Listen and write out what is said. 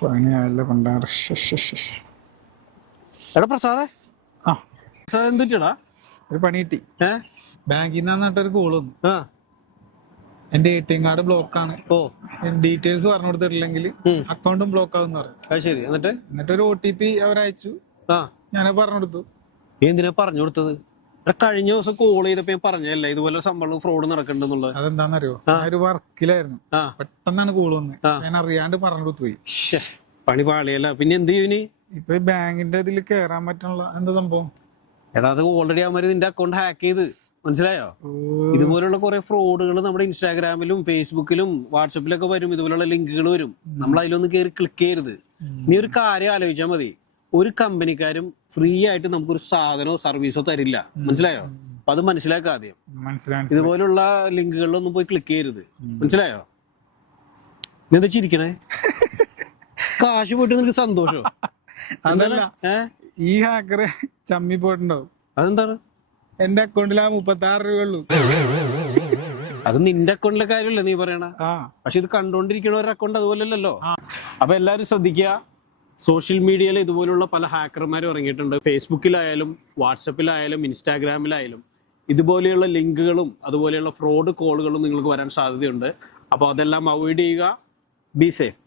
പണിയായല്ലോ പണ്ടാറ്. എടാ പ്രസാദേ, ആ എന്തിട്ടാ ഒരു പണി കിട്ടി. ബാങ്കിൽ നിന്നിട്ടൊരു കോള് വന്നു. ആ എന്റെ ATM കാർഡ് ബ്ലോക്ക് ആണ്. ഓ ഡീറ്റെയിൽസ് പറഞ്ഞു കൊടുത്തിട്ടില്ലെങ്കിൽ അക്കൗണ്ടും ബ്ലോക്ക് ആവും പറഞ്ഞു. അത് ശരി. എന്നിട്ടൊരു OTP അവരയച്ചു. ഞാനത് പറഞ്ഞു കൊടുത്തു. നീ എന്തിനാ പറഞ്ഞു കൊടുത്തത്? കഴിഞ്ഞ ദിവസം കോൾ ചെയ്തപ്പോ ഞാൻ പറഞ്ഞല്ലേ ഇതുപോലെ സംഭവം ഫ്രോഡ് നടക്കണ്ടെന്നുള്ളത്. അതെന്താന്നറിയോ, ഒരു വർക്കിലായിരുന്നു. പെട്ടെന്നാണ് കോള് വന്നത്. ഞാൻ അറിയാണ്ട് പറഞ്ഞു കൊടുത്തു പോയി. പണി പാളിയല്ല. പിന്നെ എന്ത് ചെയ്യും? ഇപ്പൊ ബാങ്കിന്റെ ഇതിൽ കേറാൻ പറ്റുള്ള എന്താ സംഭവം? എടാ അത് ഓൾറെഡി അവന്മാര് നിന്റെ അക്കൗണ്ട് ഹാക്ക് ചെയ്ത്, മനസ്സിലായോ? ഇതുപോലുള്ള കുറെ ഫ്രോഡുകൾ നമ്മുടെ ഇൻസ്റ്റാഗ്രാമിലും ഫേസ്ബുക്കിലും വാട്സപ്പിലൊക്കെ വരും. ഇതുപോലുള്ള ലിങ്കുകൾ വരും. നമ്മൾ അതിലൊന്നും കയറി ക്ലിക്ക് ചെയ്യരുത്. നീ ഒരു കാര്യം ആലോചിച്ചാൽ മതി. ഒരു കമ്പനിക്കാരും ഫ്രീ ആയിട്ട് നമുക്കൊരു സാധനമോ സർവീസോ തരില്ല, മനസ്സിലായോ? അപ്പൊ അത് മനസ്സിലാക്കുക ആദ്യം. ഇതുപോലുള്ള ലിങ്കുകളിലൊന്നും പോയി ക്ലിക്ക് ചെയ്യരുത്, മനസ്സിലായോ? നീ എന്താ ചിരിക്കണേ? കാശ് പോയിട്ട് നിനക്ക് സന്തോഷോ? അതല്ല, ഈ ഹാക്കറെ ചമ്മി പോയിട്ടുണ്ടാവും. അതെന്താണ്? എന്റെ അക്കൗണ്ടിൽ ആ 36 രൂപയുള്ളൂ. അത് നിന്റെ അക്കൗണ്ടിലെ കാര്യമല്ലേ നീ പറയണ. പക്ഷെ ഇത് കണ്ടോണ്ടിരിക്കണ ഒരു അക്കൗണ്ട് അതുപോലെയല്ലോ. അപ്പൊ എല്ലാരും ശ്രദ്ധിക്കുക. സോഷ്യൽ മീഡിയയിൽ ഇതുപോലുള്ള പല ഹാക്കർമാരും ഇറങ്ങിയിട്ടുണ്ട്. ഫേസ്ബുക്കിലായാലും വാട്സപ്പിലായാലും ഇൻസ്റ്റാഗ്രാമിലായാലും ഇതുപോലെയുള്ള ലിങ്കുകളും അതുപോലെയുള്ള ഫ്രോഡ് കോളുകളും നിങ്ങൾക്ക് വരാൻ സാധ്യതയുണ്ട്. അപ്പോൾ അതെല്ലാം അവോയ്ഡ് ചെയ്യുക. Be safe.